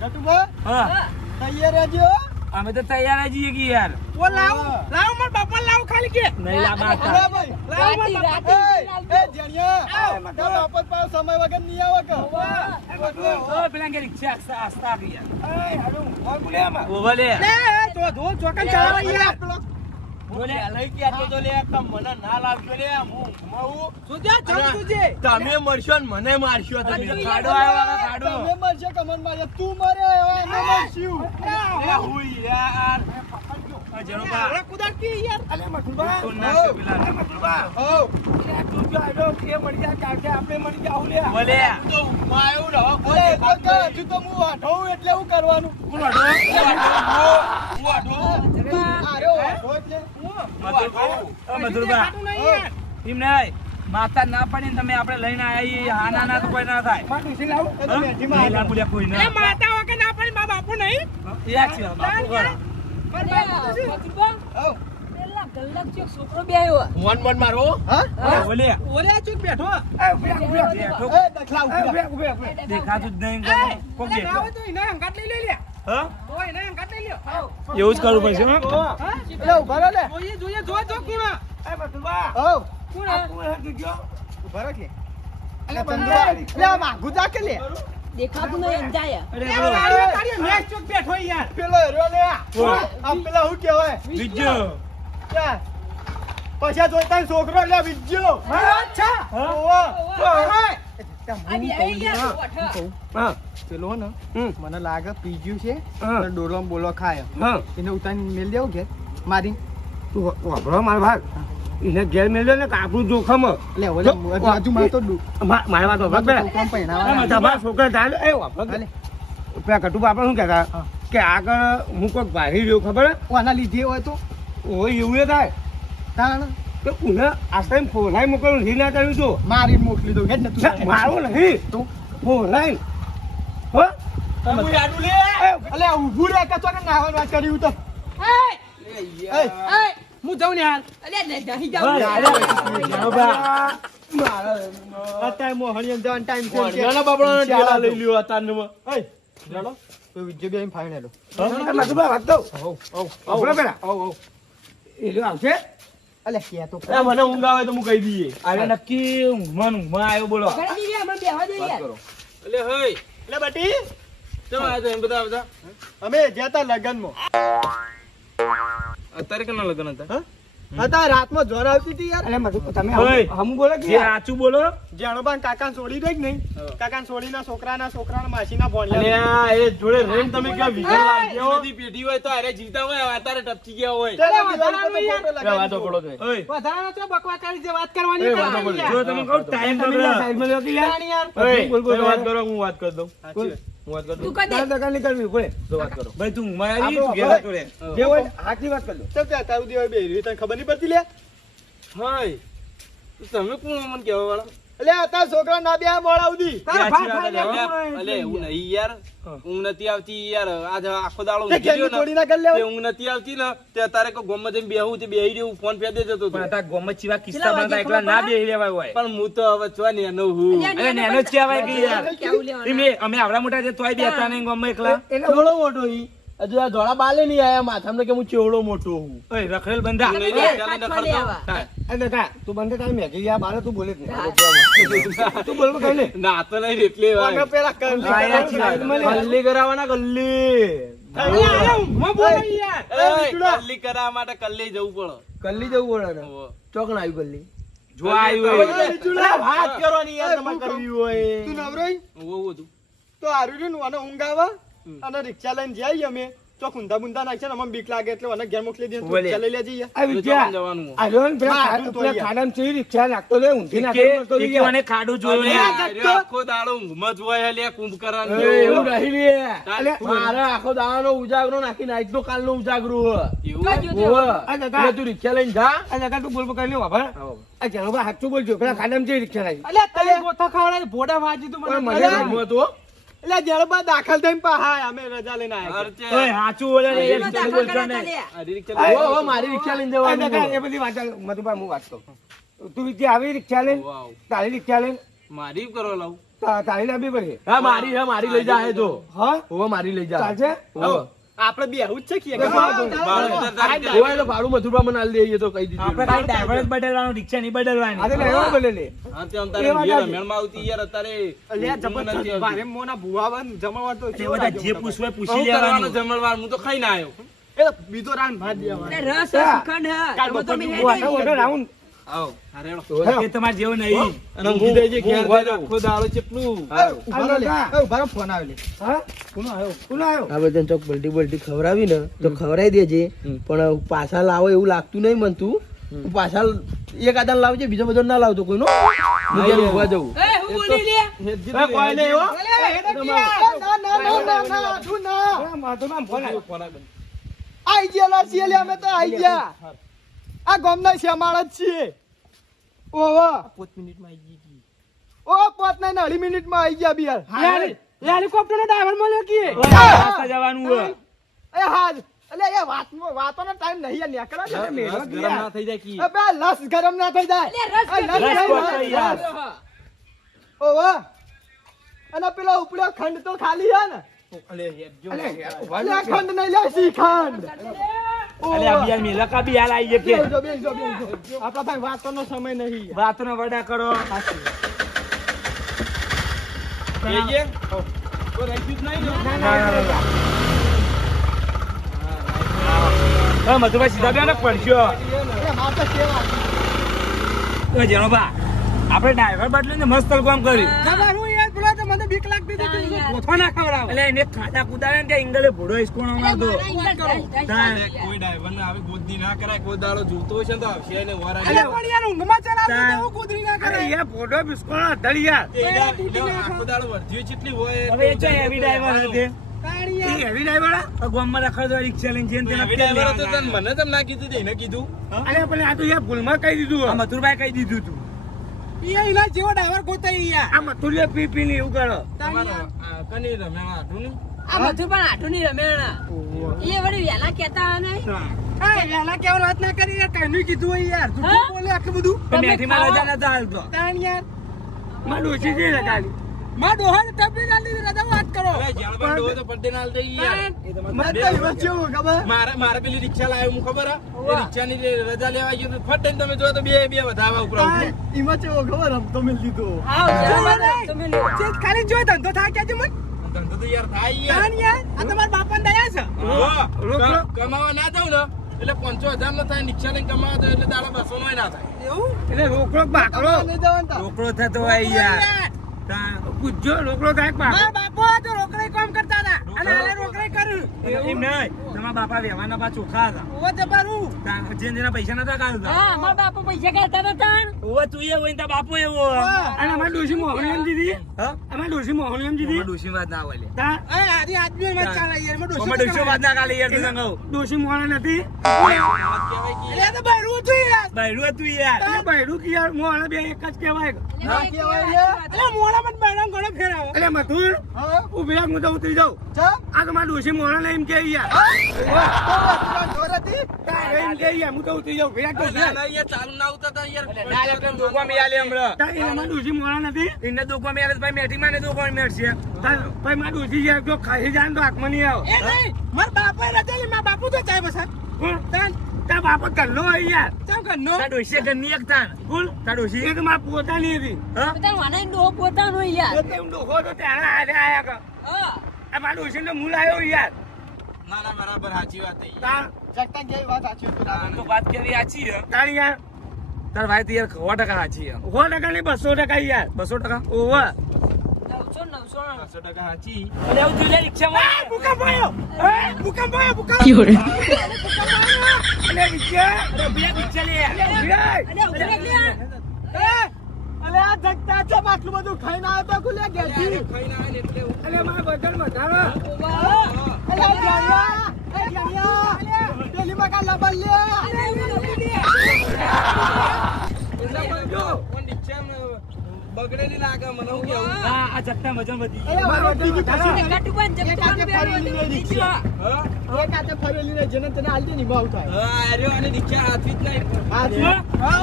ગટુભા હા તૈયાર રહેજો. અમે તો તૈયાર જ છીએ કે યાર. ઓ લાવ માર બાપા લાવ ખાલી કે નહીં લાવવા અરે ભાઈ લાવ માર બાપા એ જણિયા તારા બાપા પાસે સમય વગર નહીં આવે કે ઓ પેલા કે રિક્ષા આસ્તા કે યાર. એ હાલો ઓય બોલે આમાં ઓ ભલે લે તો ધો ચોકન ચલાવા યાર બોલે લઈ ગયા તો લે તમ મને ના લાવજો લે હું ઘુમાવું સુજા ચમ સુજે તમે મરશો ને મને મારશો તમે ખાડો આવ્યો હવે ખાડો. તમે મારશે કમન મારે તું મારે અમે મારશું. એ હું યાર આ જણોબા અરે કુદાર કી યાર અલે મઠુબા તો નાખ્યો પેલા. મઠુબા હો લે તું જો આજો કે મળી જા કાકે આપણે મળી જાવ લે બોલે તો હું આવ્યો ને હવે અરે કોઈ કાકા હજુ તો હું વાઢો એટલે હું કરવાનું કોણ હડો? આર્યો વાઢો એટલે મધુરબા એમ નહીં માતા ના પડી ને તમે આપણે લઈને આયા હા ના ના તો કોઈ ના થાય. માં તું લાવ એ તો મેઠીમાં નહીં લાગુ લે કોઈ એ ના. માતા વકે ના પડી મા બાપુ નહીં યાદ છે બાપુ ઘર. હો વન મારો હા બોલે ઓલે ચૂક બેઠો એ દખલા ઉભરા દેખાતું જ નહીં કોઈ. કોક અલે દેખો. ના હોય તો ઇના હંગાત લઈ લે હા તો ઇના હંગાત લઈ લ્યો એવું જ કરવું પડશે હો. હા એટલે ઉભા રહો લે જોઈએ જો કુણા એ મઠુબા હો કુણા ઉભા રહો કે અલે ચંદુબા એટલે આ માગું જા કે લે દેખાતું નહીં અંજાય અરે એ બોલો. વાળીઓ તારી મેચ ચૂક બેઠો યાર પેલો હેરો લે આ પેલા હું કહેવાય બીજો ક્યાં પછી જોઈતા છોકરો લે વિજ્જો અચ્છા ઓવા હા પેલો ને મને લાગે પીજ્યું છે હા. તો ડોલો બોલો ખાય હા એને ઉતારી મેલ દેવું કે મારી તું વાપરો મારો ભાગ એને ઘેર મેળ્યો ને આપણું જોખમ લે ઓલે બાજુ માં તો મારા વાત વાપર પેલા છોકરાને પહેરાવાના. તમારા છોકરા ચાલે એ વાપર હાલે. પેલા કટુ બાપા શું કહેતા હા. કે આગળ હું કોઈક ભારી રહ્યો ખબર હે? ઓના લીધે હોય તો ઓય એવું એ થાય તાણ કે ઉને આ ટાઈમ ફોલાઈ મોકલવું નથી ના કર્યું છું મારી મોકલી દઉં હેડ ને તું મારું નહીં તું ફોલાઈ હો હું યાડું લે અલે ઊભું રે કે તો કે નાહવાની વાત કર્યું તો એ હું જાઉં ને યાર અત્યારે મોહણીયન જવાનો ટાઈમ છે વણિયાના બાપડાનો ઢેલા લઈ લ્યો અતારમાં એ ચાલો તો વિજય બેન ફાઈન હેલો વાત તો હો પેલા હો એ રહ્યો આવશે અલે કે તો એ મને ઊંઘ આવે તો હું કહી દઈએ અરે નક્કી ઊંઘમાં આવ્યો બોલો એટલે હઈ એટલે બટી ચમ આયા તો એમ બધા અમે જતા લગનમાં અત્યારે કેના લગન હતા હતા રાતમાં જોર આવતી હતી યાર અરે મધુ તમે ઓય. હમ બોલો કે સાચું બોલો જાણોબાન કાકાને છોડી દે કે નહીં કાકાને છોડીના છોકરાના માસીના અને ભોણિયા આ એ જોડે રેન તમે કેવા વિઘન લાગ્યો બધી પેઢી હોય તો અરે જીવતા હોય અત્યારે ટપકી ગયા હોય ચાલો, વધારાનું દિવાળી યાર. પર તો વાતો પડો તો ઓય વધારાનો તો બકવા કરી જે વાત કરવાની એ વાતો કરવાની બોલો. યાર. જો તમે કહો ટાઈમ તમે સાઈડમાં લો કે યાર ઓય, બોલ, બોલ, તમે વાત બોલ. કરો હું વાત કરી દઉં હું વાત કરી દઉં તારે દગા નહીં કરવી બોલે તો વાત કરો ભાઈ તું ઊંઘમાં આવી આપણો તું ઘેર ભાઈ. હતો રે હા. જે હોય હાચી વાત કર લો તો ત્યાં તારું દેવાય બેહરી તને ખબર નહીં પડતી લે હાય તમે કોણ મને કહેવા વાળા એટલે આ છોકરા ના બે મોડા સુધી તારા ભાઈ ખાઈ લે, અલ્યા, હું અલે એવું નહીં યાર ઊંઘ નથી આવતી યાર આજ આખો દાડો તે ઊંઘી ઘેરની ગયો થોડી ને ના કરી તે લેવાય ઊંઘ નથી આવતી ને તે તારે કો ગોમ જઈને બેહું તે બેહી રહ્યું ફોન પે દે જતો હતો પણ આ ગોમત ચીવા કિસ્સા બનતા એકલા ના બેહી લેવાય હોય પણ હું તો હવે ચો ને એનો હું અરે નેનો જ કહેવાય કે યાર કેવું લેવાનું એમ એ અમે આવડા મોટા છે તોય બેતા નહીં ગોમમાં એકલા ચેવડો મોટો ઈ હજુ આ ધોળા બાલે નહીં આયા માથામાં કે હું ચેવડો મોટો હું ઓય રખડેલ બંધા નહીં, બે ચાલે હાથ નખર લઈ તો. આવા. અરે કા તું બંધ તારે મેગી યા બારે તું બોલે જ નહીં તું બોલ કઈ લે ના તો નહીં એટલે અમે પેલા કરી આયા છીએ. ગલ્લી કરાવવાના ગલ્લી અલ્યા, અલ્યા, ઊંઘમાં બોલો યાર. એય, ગલ્લી કરાવવા માટે કલ્લી જવું કલ્લી જવું પડે પડે ચોકણ આવ્યું કલ્લી જો જો આવ્યું આવ્યું હોય. વાત કરવાની યાર તમારે કરવી હોય તું નવરોઈ ઓવું હતું તો હારું રહ્યું ને મને ઊંઘ આવે અને રિક્ષા લઈને જઈએ અમે તો ખુંધા બુંધા નાખશે ને અમને બીક લાગે એટલે મને ઘેર મોકલી દે બોલે. રિક્ષા લઈ લેજે યાર. આ વિદ્યા જવાનું આ રહ્યો ને પેલા હા, ખા- તું તો પેલા યાર. ખાડામાં ચડી રિક્ષા નાખતો રે ઊંધી નાખતો તો ઈ મને ખાડું જોયું ને અરે, આખો દાડો ઊંઘમાં જ હોય લે કુંભકરણ એ, એવું નહીં રે અલે, મારે આખો દાવાનો ઉજાગરો નાખી નાઈટ નો કાલનો ઉજાગરો એવું ઓવે. એટલે તું રિક્ષા લઈને જા અને કાકા તું બોલ બોલ કરી લે વાપર આ જાણો બા હાચું બોલજો પેલા ખાડામાં ચડી રિક્ષા નાખી અલ્યા, તને ગોથા ખવડાવી ભોડા વાજી તું મને મને અલ્યા, ગમ્યું હતું હો. એટલે જ્યારે બા દાખલ થઈને પાહા અમે રજા લઈને આવ્યા અરચે. ઓય હાચું બોલે ને, એ એમાં રિક્ષા દાખલ બોલશો કર્યા નહીં. તા લે. આ રિક્ષા ઓ, ઓ, મારી રિક્ષા લઈને જવાનું કાકા, એ બધી વાત ચાલ. મધુભાઈ હું વાત કહું તું વિદ્યા આવી રિક્ષા લઈને વાવ. તારી રિક્ષા લઈને મારી કરવા લાવું તારી લાવવી પડે. હા મારી લઈ જા હે જો હા ઓવા મારી લઈ જા ચાલશે? ઓવા. આપણે બે આવું જ છે કે ઓવા એટલે ભાડું મથુરબા મને આલી દઈએ તો કહી દીધું આપણે ખાલી ડ્રાઈવર જ બદલવાનું, રિક્ષા નહીં બદલવાની. આજે લેવા બોલે લે. હા તે અંતારે રમેણમાં આવતી યાર અત્યારે અલ્યા જબરજસ્ત ભારે મોના ભુવાવન જમણવાર તો તે બધા જે પૂછવું હોય પૂછી શું કરવાનું લેવાનું. જમણવાર હું તો ખાઈને આવ્યો એ બીજો રાન ભાત દેવાનો અરે રસ શ્રીખંડ હે. કાલ તમે તો બપોરનું મેં વાટો વાટો રાઉન્ડ. આવો અરે એ તમારે જેવું નહીં. અને ઊંઘી દેજે ઘેર જઈને આખો દાડો ચેટલું ઉભા લે ઉભા ફોન આવે લે હા કોનો આવ્યો કોણ આવ્યો? આ બધાને ચોક બલ્ટી બલ્ટી ખવડાવી ને તો ખવડાવી દેજે પણ પાછા લાવો એવું લાગતું નહીં મન તું પાછા એક આદાન લાવજે બીજો બધો ના લાવતો કોઈનો હું ઘેર ઊંઘવા જવું એ હું બોલી લે. એ કોઈ નહીં હો ના તું ના હા, માધવમાં ફોન આવ્યો. આઈ ગયેલા છીએ લે અમે તો આઈ ગયા આ ગામના શ્યામાળ જ છીએ ઓવા 5 મિનિટમાં આવી ગઈ ઓ 5 નહીં 2.5 મિનિટમાં આવી ગયા બિયાર એ હેલિકોપ્ટર નો ડ્રાઈવર મળ્યો કે પાછા જવાનું હોય. એ હાજ એટલે એ વાતોનો ટાઈમ નહીં યાર નીકળો ને બસ ગરમ ના થઈ જાય કી એ બે લસ ગરમ ના થઈ જાય અલ્યા રસ આ લસ રસ ગરમ કોક ના યાર. થાય. ઓવા અને પેલો ઉપડો ખંડ તો ખાલી હે ને લે ખંડ નહીં લે શ્રીખંડ અલે આ બિયાર મેલકા બી હાલ આઈએ કે બેસજો આપણા ભાઈ વાતોનો સમય નહીં યાર. વાતનો વડા કરો. જઈએ તો રાખ્યું જ નહીં ને ના. હા મધુભાઈ સીધા બેન પડશો. એ માર તો સેવા તો જેનો બા આપણે ડ્રાઈવર બદલીને મસ્ત કામ કર્યું. જબર હું યાર પેલો તો મને બીક લાગતી હતી કે કોથો ના ખવડાવો. એટલે એને ખાડા કુદાડે ને ત્યાં ઇંગલે ભોળો હિસકોણો મારતો. કોઈ ડ્રાઈવર ને આવી ગોદની ના કરાય કોઈ દાડો જોતો હોય છે ને તો આવશે એને વરા અલે પણ યાર ઊંઘમાં ચલાવતો તો હું કૂતરી ના કરે. યાર ભોળો હિસકોણો ધડી યાર. આખો દાડો વર્ધ્યો ચેટલી હોય હવે એ છે હેવી ડ્રાઈવર હતી. તાણી એ યાર. હેવી ડ્રાઈવર આ ગામમાં રખડતો રિક્ષા લઈને જઈને તેને એવી ડ્રાઈવર હતો તને મને તેમ ના કીધું એને કીધું અલે પણ આ તો યાર ભૂલમાં કહી દીધું. આ મથુરભાઈ કહી દીધું તું. ઈ એના જેવો ડ્રાઈવર ગોતાઈ યાર. આ મથુરિયા પી પી ને એવું કરો. તમારો આ કની રમેણા હાટું ની આ બધું પણ આટું નહીં રમેણા. એ વળી વહેલા કહેતા હોય નહીં. હા એલા કેવું વાત ના કરી યાર કઈનું કીધું હોય યાર. તું હા? શું બોલે આટલું બધું? પણ મેથીમાં રજા નતા હાલતો. તાણ યાર. માં ડોશી છે ને ખાલી. માં ડોહાને ટપલી ના લીધી રજા વાત કરો. અરે જ્યાં પણ ડોહો તો પડદે ના હાલ દઈ યાર મને તો એમાં કેવું ખબર મારે પેલી રિક્ષા લાવ્યો હું ખબર હે? એ રિક્ષાની જે રજા લેવા ગયો તો ફટ દઈને તમે જો તો બે વધાવા ઉપર આવું. એમાં કેવો ખબર રમતો મેં લીધો આવ જો જરા મને. તમે લો. જે ખાલી જો ધંધો થાય કે મને. ધંધો તો યાર થાય યાર તાણ યાર. આ તમારા બાપાને દયા છે. હા, કમાવા ના જાવ ને એટલે 5,000 નો થાય રિક્ષા લઈને કમાવા જાવ એટલે દાડા 200 નોય ના થાય એવું? એટલે રોકડો બાકડો. નહીં જવાનું તા. રોકડો થતો હોય યાર. પૂછજો રોકડો થાય મારા બાપો તો રોકડે કામ કરતા હતા અને હાલે રોકડે કર્યું. એમ નહીં. તમારા બાપા વ્યવહારના બા ચોખ્ખા હતા. ઓ જબરું. જેના પૈસા નતા કાઢતા. હા અમારા બાપુ પૈસા કરતા નતા. ઓવે તું એ હોય ને તારા બાપુ એવો. અને અમાર ડોશી મોહણી એમ દીધી. હા? અમાર ડોશી મોહણી એમ દીધી. ઓમાં ડોશી વાત ના હોય લે. તા એ આધી આદમી મત ચાલે યાર. અમાર ઓમાં ડોશી ડોશી વાત ના કાલે યાર તું સંગાવ. ડોશી મોહણા નથી. કહેવાય કે એટલે તો બૈરું હતું યાર. બૈરું હતું યાર. તમે બૈરું કે યાર મોહણા બે એક જ કહેવાય. ના કહેવાય યાર. એટલે મોહણા મત બૈરા ઘણો ફેરાવો. એટલે મથુર હા ઉભી રાખ હું તો ઉતરી જાઉં. ચા આ તો માર ડોશી મોહણા લઈ એમ કે યાર. જોરથી તારે એમ કે યાર હું તો ઉતરી જાઉં. ઉભી રાખ તો ના, ના, યાર ચાલુ ના આવતા તા યાર ડાયરેક્ટ તને દોકવા મિયાલે હમણાં. તારે એમાં ડોશી મોહણા નથી. એને દોકવા મિયાલે તો ભાઈ મેઠીમાં ને દોકવા મેળશે. ભાઈ માર ડોશી યાર જો ખાઈ જાય ને તો આંખમાં નહીં આવે. એ નહીં માર બાપા રજા લે. માર બાપુ તો ચાય બસા. તાર બાપો કરનો હોય યાર. ચાલ કરનો. તાર ડોશીએ ઘરની એક તાન. બોલ તાર ડોશી. એ તો માર પોતાની હતી. હા? પોતાનું વાનાઈ ડોહો પોતાનો યાર. એટલે એમ ડોહો તો ત્યારે હારે આયા કર. હા. આ માર ડોશીને મૂળ આવ્યો યાર. ના ના બરાબર સાચી વાત થઈ તાર જગતા કેવી વાત સાચી હતું દાદા. તો વાત કરી સાચી છે. તાર યાર તાર ભાઈ તો યાર 100% સાચી છે. 100% નહીં 200% યાર. 200%? ઓવા 900 500% સાચી અરે આવું તું લે રિક્ષામાં. ભૂકંપ આવ્યો. ભૂકંપ આવ્યો ભૂકંપ. અલે વિજય અરે ભૈયા રિક્ષા લે. વિજય અરે ઉભી રાખ લે યાર. અલે આ જગતા છે આટલું બધું ખાઈને આવ્યો તો ખુલે ઘેરથી. ખાઈને આવે ને એટલે અલે મારા બદલ વધારો. અલે જાણ્યા એ જાણ્યા પેલી મકા લબલ લે એટલે પણ રિક્ષામાં બગડેલી લાગે મને હું કેવું આ જગતા વજન વધી અરે હવે બીજું કશું નહીં. કાટુબાન એક જગતું હાથે બેરું ફરેલી હતું, નહીં રિક્ષા. હા એક હાથે ફરેલી નહીં, જેને તેને આલજે ને એમાં આવું થાય. હા આર્યો અને રિક્ષા હાથવી જ નહીં હા, છે. એટલે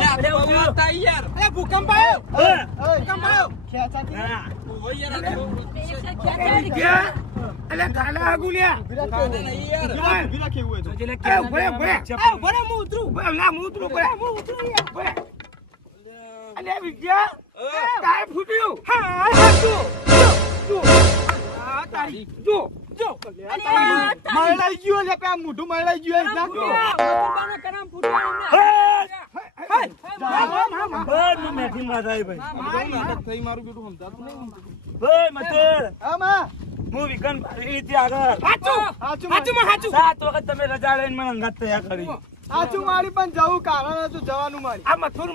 આ તો બહુ હતા યાર અરે ભૂકંપ આવ્યો ઓય, ભૂકંપ આવ્યો ખેંચાતી નહીં. હા ઓય યાર આ તો ક્યાં અલે ગાલા આગુલ્યા ઊભી રાખ કાંદે કેવું. નહીં યાર ઊભી રાખ કેવું હોય તો. એટલે એ કેમ ભરે ભરે ચપ્પલ. એ ભરે હું ઉતરું ભરે ના હું ઉતરું ભરે હું ઉતરું યાર ભરે અલે વિદ્યા તારે ફૂટ્યું હા જો હા તારી જો મરડાઈ ગયો લે, પેલા મોઢું મરડાઈ ગયું એટલે. મથુરબાના કરામ ફૂટવાના. બસ હું મેઠીમાં થાય ભાઈ નાટક થઈ મારું બેટું સમજાતું નહીં ઓય મથુર હા, માં. હું વિકન ભાઈ આગળ હાચું હાચું હાચું માં હાચું 7 વખત તમે રજા લઈને મને અંગાત તૈયાર કરી હાચું મારી પણ જવું કારણ હતું જવાનું મારી. આ મથુર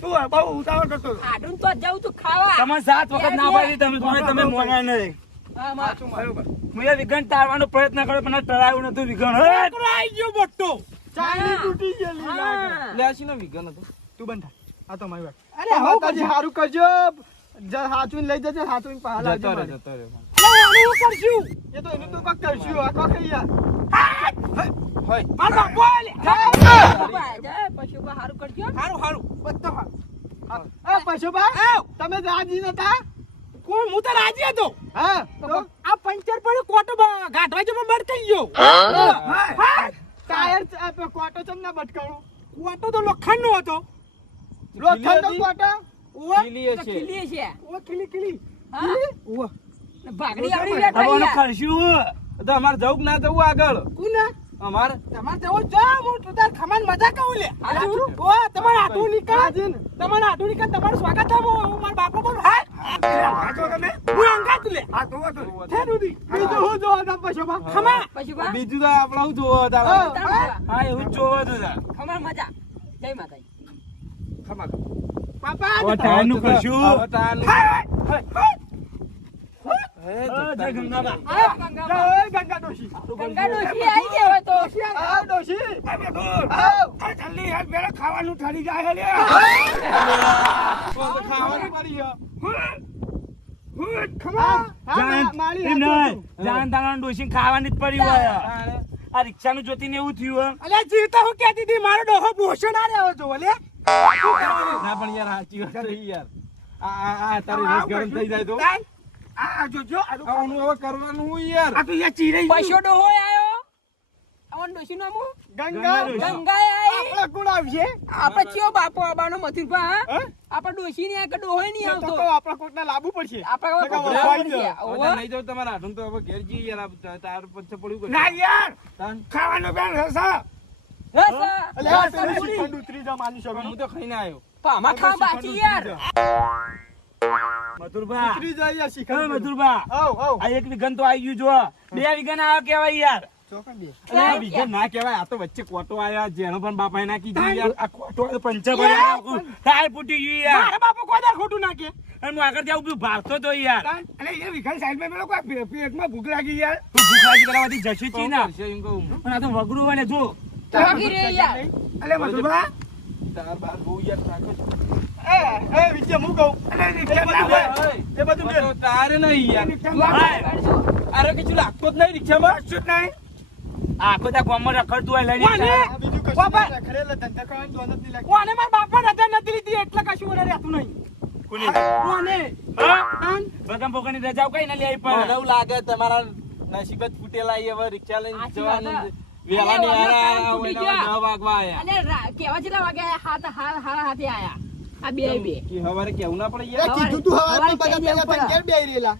તું બહુ ઉતાવળ કરતો હતો. આડું તો જાઉં તું ખાવા. તમે 7 વખત ના પાડી તમે તમે મોના નહીં હા, માં. બરોબર હું એ વિઘન ટાળવાનો પ્રયત્ન કર્યો પણ આ ટળાયું નતું વિઘન આવી ગયો મોટો ચાંદી તૂટી ગયેલી લાગે. હા. લે આ શીનો વિઘન હતો તું બંધ થા. આ તો મારી વાત. અરે હવે હું તાજી હારું કરજો. હાચવીને લઈ જજો, હાચવીને પાછા લાવજો જતો રે મારે. જતો રે હું કરશું એ તો એનું તો કાંઈક કરશું. આ કાંઈક યાર. હોય મારો બાપો આલે. પશુબા, જય પશુબા, હારું કરજો. હારું હારું બધો હારું એ પશુભા, તમે રાજી નતા? કોણ હું તો રાજી હતો હા, તો આ પંચર પડ્યો કોટો ગાંઠવા જેમાં બળ થઈ ગયો હા ટાયર કોટો ચમ ના બટકાણું. કોટો તો લોખંડનો હતો લોખંડનો કોટો. ખીલી તો છે ખીલી છે. ઓ કિલી કિલી હા. ઓવા ભાગડી આવડી બેઠા હવે યાર. ખર્ચ્યું તો અમારે જવું કે ના જવું આગળ કોના અમારે તમારે જવો જા હું તું તાર ખમાન મજા કહું લે હાચું? ઓ તમારે આટું નીકળ હાજી ને. તમારે આટું નીકળ તમારું સ્વાગત છે હું મારા બાપા બોલ હા હાચો તમે હું અંગાત લે હા તો છે નુદી બીજું હું જોવા તા પશુભા? ખમા પશુબા, બીજું તો આપણે શું જોવો તારે હા. તારા હા એવું જ જોવો તો તા. ખમા મજા. જય માતાજી. ખમા પાપા હવે ટાયરનું કરશું હવે તારનું. જય ગંગાબા હા, ગંગાબા. જા, ઓય ગંગા ડોશી. ગંગા ડોશી આઈ ગયો હોય તો. આ ડોશી. જલ્દી હેડ બેડા ખાવાનું ઠરી જાય લે તો ખાવાનું પડી ગયો. ખમા મારી એમ હાથું નહીં. હતું. જાન તાણા ડોશીને ખાવાની જ પડી હોય આ રિક્ષાનું જોતીને એવું થયું અલે જીવતા હું કહેતી હતી મારો ડોહો ભોષણ ના રહ્યો જો લે ના પણ યાર સાચી વાત છે યાર આ તારી રસ ગરમ થઈ જાય તો આ જોજો આનું હવે કરવાનું હું યાર આ તો યા ચીરે પશુ ડોહો આયો. આવન ડોશી નું નામ? ગંગા ગંગા આઈ. આપણે કોણ આવશે? આપણે ચિયો બાપો આબાનો મથુરભા, હા? હે? આપણે ડોશી ને આ ડોહોય નહીં તો આવતો. કહું આપણે કોકને લાવવું પડશે. આપણે હવે નકર કોક વફાઈ પડશે. જાય. ઓહો. હવે નહીં જાવ તમારા હાથું તો હવે ઘેર જઈએ યાર આ તાર પછી પડ્યું ના યાર તાન. ખાવાનો બેન રસા બસ, અલે બસ, આ તને બસ. શ્રીખંડ ઉતરી જા માની પણ શકો. હું તો ખાઈને આવ્યો પણ આમાં ખાવા બાકી યાર. મથુરભા ઉતરી જાય યાર હવે શ્રીખંડ. મથુરભા આવ આવ. આ એક વિઘન તો આવી ગયું જો 2 વિઘન આવ્યો કેવાય યાર ચોકન બે. અરે આ વિઘન ના કહેવાય આ તો વચ્ચે કોટો આયા જેનો પણ બાપાએ નાખી દીધું યાર આ ખોટો પંચર ભર્યા ટાયર ફૂટી ગયું યાર મારા બાપો કોદા ખોટું નાખે અને હું આગળ ત્યાં ઉભી ભાગતો તો યાર અને એ વિખાઈ સાઈડ માં પેલો કોઈ પેટમાં ભૂખ લાગી યાર તું ભૂખાજી કરાવવાથી જશું ચી ના છે એમ કહું પણ આ તો વગડું વાલે જો ભાગી રે યાર. અલે મધુબા તાર બાર બહુ યાર થાકે છે. એ વિજય હું કહું. અલે એ બધું લે. એ બધું લે. તો તારે નહીં યાર હાય. અરે કીધું લાગતો જ નહીં રિક્ષામાં શું નહીં આખો ત્યાં ગામમાં રખડતું હોય લઈને કોને? યાર. આ બીજું કશું બાપા. ના ખરેલા ધંધા કરવાની તો નથી લાગતી. કોને મારા બાપા રજા નથી લીધી એટલે કશું મને રહેતું નહીં કોની? કોને હા? બગમ બોગમની રજાઓ કઈ ના લે મને પણ એવું લાગે તમારા નસીબ જ ફૂટેલા ઈ હવે રિક્ષા લઈને સાચી જવાનું વાત. વેલા ની અરે, હારા હવે હોય ફૂટી ગયા. 10 વાગવા આયા અને કેવા કેટલા વાગે આયા? હારા હાથે આયા. આ બે બે. કે હવારે કેવું ના પડે એ યાર કીધું તું હવારમાં હવારે બધા ક્યાં ભેગા થઈને જવું ઘેર બેહી રહેલા.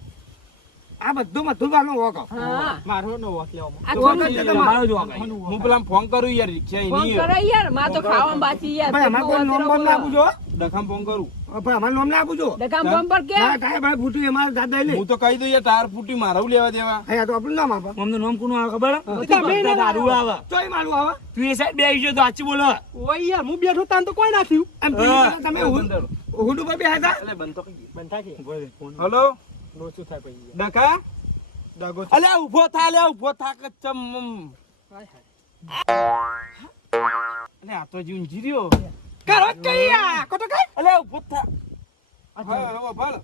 આ બધું મધુબાનો હોકો હા. મારો નો વોક લેવામાં. આ તો ફોન પછી કરજો તમારો તમારો. જો આ ભાઈ. હું પેલા ફોન કરું યાર રિક્ષા ફોન એની કરો યાર. માં તો ખાવામાં બાકી યાર. ભાઈ અમારે કોઈ નોમ બોમ ના આપુજો દખામ ફોન કરું ભાઈ અમારે નોમ ના આપુજો ડકામ બોમ પર કે? ના કાંઈ ભાઈ ફૂટી અમારે દાદા લે હું તો કહી દઉં યાર ટાયર ફૂટી મારું લેવા દેવા હા તો આપણું નામ આપો અમને નામ કોનું આવે ખબર તમે ના દારૂ આવે ચોઈ મારું આવે તું એ સાઈડ બે આવી ગયો તો સાચી બોલો ઓય યાર હું બેઠો તાન તો કોઈ ના થયું એમ હા. તમે હુડ ઉપર બેહ્યા હતા એટલે બંધ તો કઈ બંધ થાય કે? હલો લોચું થાય પછી. ડકા દાગો છે. અલ્યા ઉભો થા લે ઉભો થા કે ચમ અલે આ તો જીવ જીર્યો કરો જ કઈ આ કો તો કઈ અલ્યા ઉભો થા હા ભળ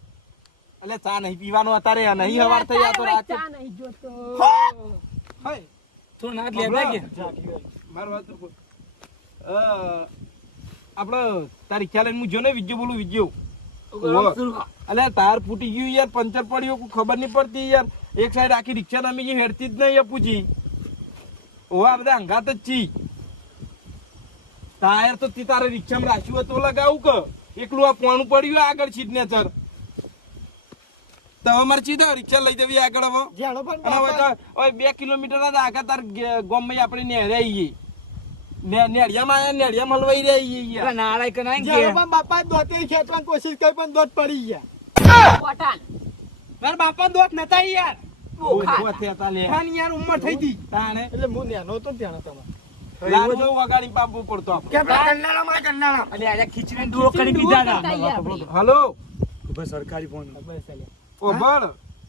એટલે ચા નહીં પીવાનો અત્યારે નહીં હવાર થઈ આ તો રાત ચા નહીં જોતો હાય તો ના લેતા કે મારો વાત તો આપણે તારી ખ્યાલ હું જો ને વિજ્યો બોલું વિજ્યો અલે ટાયર ફૂટી ગયું યાર પંચર પડ્યું કોઈ ખબર નહીં પડતી યાર એક સાઈડ આખી રિક્ષા નામી ગઈ હેડતી જ નહીં પૂછી ઓવા બધા અંગાત જ છી ટાયર તો તી તારે રિક્ષામાં રાખ્યું હોય તો લગાવું કે એકલું આ પોણું પડ્યું આગળ સિગ્નેચર તો અમારે સીધો રિક્ષા લઈ જવી આગળ હવે જેણો પણ અને હવે તો હવે 2 કિલોમીટર જ આગળ તાર ગામમાં આપણે નેહરે આવીએ નેડિયામાં આયા નેડિયામાં હલવાઈ રહી યાર નાળાઈ કે નહીં જેણો કે પણ બાપા દોતે ખેંચવાની કોશિશ કરી પણ દોત પડી ગયા પોટાન મારા બાપા દોત નતા યાર ઉભો થયા લે ખાન યાર ઉંમર થઈ ગઈ તાણે એટલે હું નેનો તો ત્યાં તમારે લાડવો વગાડી પાપવું પડતો આપણે કે પેલા ગન્નાળા માં ગન્નાળા અલે આજા ખીચડીને દૂરો કરી દીધા કરતા યાર હતા આપણી. હલો સરકારી ફોન ઓભળ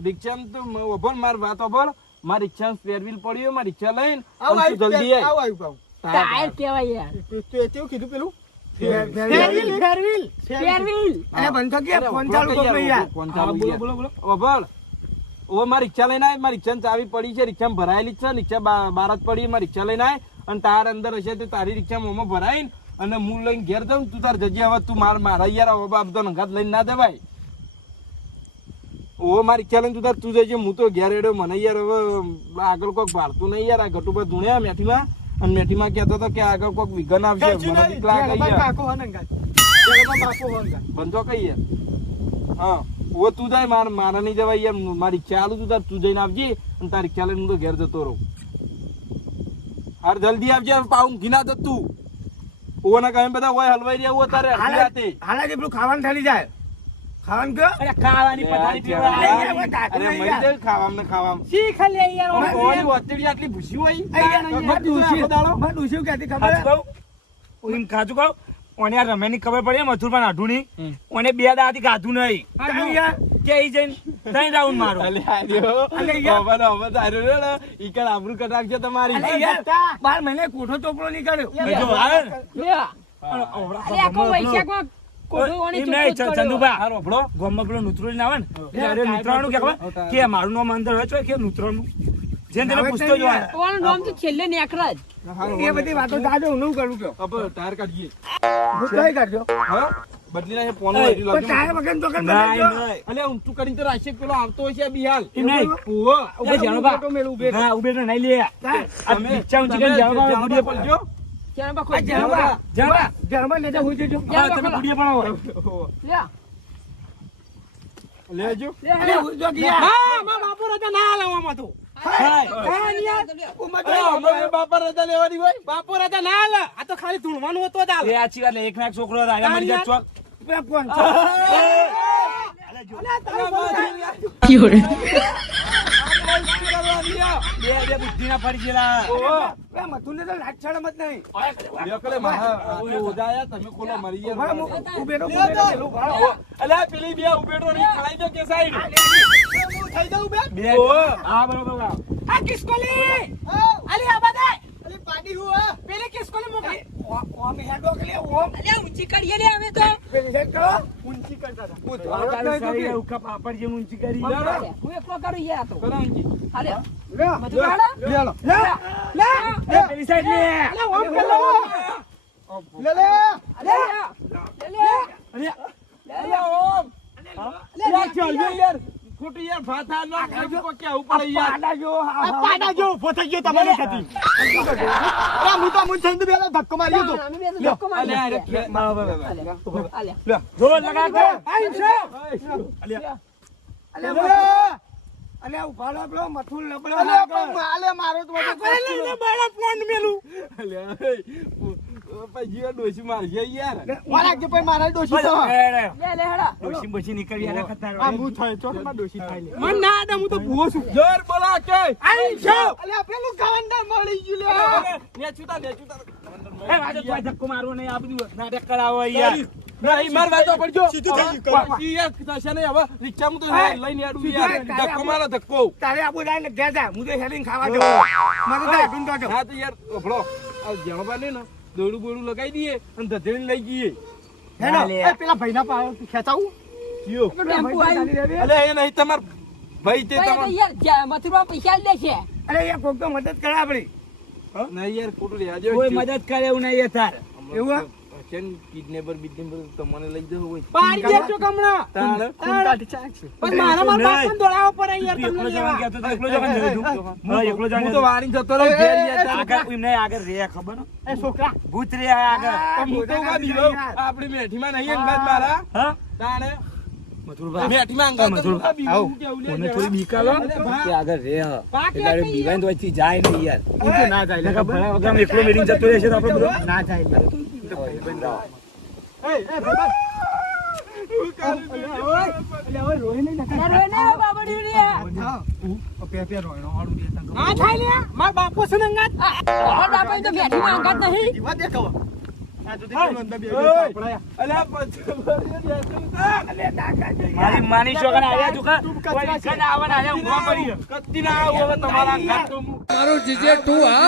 રિક્ષામાં તો ઓભળ માર વાત ઓભળ માર રિક્ષામાં સ્પેર વ્હીલ પડ્યો માર રિક્ષા લઈને આવ અને તું જલ્દી આય આવ પાઉં ટાયર કહેવાય યાર તે કેવું કીધું પેલું ફેરવીલ ફેરવીલ ફેરવીલ અરે બંધ થયો કે ફોન ચાલુ કરો યાર ફોન ચાલુ બોલો બોલો ઓભળ ઓ માર રિક્ષા લઈને આય માર રિક્ષાની ચાવી પડી છે રિક્ષામાં ભરાયેલી જ છે રિક્ષા બહાર જ પડી માર રિક્ષા લઈને આય અને તાર અંદર હશે તો તારી રિક્ષામાં મોમાં ભરાઈને અને હું લઈને ઘેર જાઉં તું તાર જજે હવે તું મારા યાર હવે આ બધો નંગાત લઈને ના દેવાય ઓ મારી ખ્યાલ તું તાર તું જજે હું તો ઘેર એડ્યો મને યાર હવે આગળ કોઈક ભાળતું નહીં યાર આ ઘટુ પર ધૂણ્યા મેઠીમાં અને મેઠીમાં કહેતો હતો કે આગળ કોઈક વિઘન આવશે મને બીક લાગે યાર કાકો હનંગાત જેણો બાપો હનંગાત બંધો કઈ યાર હા ઓ તું જાય મારા નહીં જવાય યાર મારી ઈચ્છા આલું તું તાર તું જઈને આવજે અને તારી ખ્યાલ હું તો ઘેર જતો રહું હાર જલ્દી આવજે પાઉં ઘીના દત તું ઓના કાંઈ બધા હોય હલવાઈ રહ્યા હોય તારે અડધી રાતે હાલા જેટલું ખાવાનું થાળી જાય ખાવાનું કયો અરે ખાવાની પથારી પીવા અરે યાર, ભાઈ, ધાતું અરે નહીં મરી યાર. જાય ખાવામાં ને ખાવામાં શી ખાલી યાર ઓય, ઓની વતડી આટલી ભૂસી હોય અહીંયા મત ડૂસી. આખો દાડો. મને ડૂસી કહેતી ખબર ખાચું હે? કહું એમ ખાચું કહું ઓને આ રમેની ખબર પડી મથુરભાઈ આઢુની ઓને 2 દાડાથી ગાધું નહીં કાંઈ યાર. કે ઈ જઈને 3 રાઉન્ડ મારો અલે આર્યો અલે યાર. હવે તો આર્યો રે ને ઈ કણ આબરૂ કટાક્ષ છે તમારી અરે યાર, 12 મહિને કોઠો ચોપડો નહીં કર્યો. જો આવે ને લે અરે આખો વૈશાખમાં કોઢોવાને એમ નહીં, ચોખ્ખો જ ચંદુભા હારો ભળો ગામમાં પેલો નૂતરો લઈને આવે ને એટલે અરે નૂતરાનું કે ખબર કે મારું નામ અંદર હોય છે કે નૂતરાનું જેને તેને પૂછતો જ હોય કોણ નામ તો છેલ્લે નેકરા જ એ બધી વાતો જાજો હું નહીં કરું કયો. હવે ટાયર કાઢીએ હું તોય કરજો. હા બદલી નાખે પોનો એ, વાળી પણ લાવજો. ટાયર વગર તો કઈ નહીં, બનાવજો. નહીં. અલે ઊંચું કરીને તો રાશિક પેલો આવતો હોય છે આ બિહાલ એમ નહીં. ઓહો. ઉભે જાણો બા. ફોટો મેલું ઉભે. ના ઉભે તો નહીં લે આ તમે ઈચ્છા ઊંચી કરીને જાણો બા, જાણો ગુડીએ બા પડજો. પડજો. ક્યાં બા આ કોઈ જણવા. જાણો. જણવા લેતા હું જજો. હા, તમે ગુડીએ પણ આવો. લે લેજો લે અરે હું જો ગયા. હા મારા બાપો રાજા ના લાવવામાં તો હાય. હા યાર ઉંમર અરે, અમે બાપા રજા લેવાની હોય બાપો રાજા ના લે આ તો ખાલી ધૂણવાનું હતો જ એ આછી વાત લે, એક ના એક છોકરો હતો, આયા મરી જાય ચોક. પેલા ફોન છે. બે બુદ્ધિના ફરી ગયેલા. પેલા મથુરને તો લાજ શરમ જ નહીં. લ્યો, મહા આટલું ઉદાયા તમે ખોલો મરી ગયા. ઉભા, હું ઉભેરો, ઉભેરો, પેલું ભાળો. અલે આ પેલી બે ઉભેડો નહીં ખલાઈ દો કે સાઈડ થઈ જાઉં બે બે હા બરોબર આ કિસકોલી અલી આ બાદે અલી પાડી હું હા પેલે કિસકોલી મોકલી ઓમ હેડો કે લે, ઓમ. અલ્યા ઊંચી કરીએ લે અમે તો પેલી સાઈડ કરો. ઊંચી કરતા હતા હું ધારો જ નહીં તો કે. ઉકા પાપડ જેવું ઊંચી કરી. હું એકલો કરું યાર તો કરો ઊંચી. હાલે લે, મધુ કાઢો લે લો લે. એ પેલી સાઈડ લે. અલે ઓમ પેલો લે લે લે લે અલે ઓમ યાર ચાલજો યાર ખોટી યાર ફાથા ન ખાજો કો કે ઉપર યાર પાડા જો, હા, આ હા. પાડા જો ઉભો થઈ ગયો તમારી ખાતી અરે હું તો મું થઈને બેલા ધક્કો માર્યો તો અમે બે ધક્કો અલે મારી અરે હાલે જોર લગાડો. આઈ છે. અલ્યા. અલે લે અલે ઉભા રહો, પેલો મથુર લબડો અલે લાગે. પણ માલે મારો તો મારા ફોન મેલું. અલે પછી યાર ડોસી માર ગયા યાર મારા કે ભાઈ મારા ડોશી તો એ રે. લે લે હેડા ડોશી બસી નીકળી આને ખતર. આ હું થાય તો મારા ડોશી થાય લે મન ના આડે હું તો ભૂવો છું જોર બોલા કે આઈ છો અલે આ પેલું ગાંડા મળી ગયું લે ને છૂટા એ વાજો તો ધક્કો મારવો નહીં, આ બધું નાટક કરાવો યાર. નહીં માર વાતો પડજો સીધું થઈ ગયું. પછી યાર થશે નહીં હવે રિક્ષામાં તો લઈને આડું યાર ધક્કો મારો ધક્કો તારે આપું જાય ને ઘેર જા. હું તો હેડીને ખાવા જવું. મને તો હેડું તો જો. હા તો યાર ઓફળો આ જણવા ને દોડું બોડું લગાવી દઈએ અને ધધેડી લઈ જઈએ હેડો. લે. એ પેલા ભાઈના પાસે ખેંચાવું કયો તો ટેમ્પો આવ્યું. અલે એ નહીં તમાર ભાઈ તે ભાઈ, તમાર યાર, મથુરમાં પૈસા આલી દેશે. અરે યાર કોક તો મદદ કરે આપણી નહીં યાર ખોટું રહ્યા કોઈ મદદ કરે એવું નહીં તાર. એવું કેમ કિડનેપર બિડનેપર તમને લઈ જવું હોય પાડી દેજો કમણા તાણ ખૂન કાઢી ચાકશે. પણ મારા મારા બાપને દોડાવવો પડે યાર તું તમને એકલો જવાનું લેવા. કહેતો તો એકલો જવાનું જોયું તું? હા, એકલો જવાનું હું તો વાળી જતો રહું ઘેર યાર આગળ એમને આગળ રે ખબર હે? એ છોકરા ભૂત રે આગળ. પણ હું તો ઉભા બીલો આપણી મેઠીમાં નહીં અંગાત મારા હા તાણે મથુરભા મેઠીમાં અંગાત તો મથુરભા, ઉભા બીલો. હું કેવું લે મને જવા. થોડી બીક આલો અરે ભા. કે આગળ રે હ બાકી એટલે કઈ બીવાય તો અહીંથી જાય નહીં યાર. હું તો ના જાય લે. નકર ભલા વગર આમ એકલો મેલીને જતો રહેશે તો આપણે બધો ના જાય લે. એ ભાઈ હું કાલે એટલે હવે રોઈ નહીં નકા. અરે ને બાબડિયું રે. હા પે પે રોયનો હાડું દે તને. ના થાય લે મારા બાપો છે ને અંગાત. આ બાપાએ તો બેઠીમાં અંગાત નહીં. જીવા દે કહો. આ તો દેખો અંદર બે ઓય. કપડા. અલ્યા પછી અલે ડાકા જઈ. મારી માની છોકરા આવ્યા છું તું કા કચરા કોઈ છે. કને આવવાના આવ્યા ઊંઘવા પડી કત્તી ના આવું હવે તમારા અંગાત તો હું મારો જીજે તું હા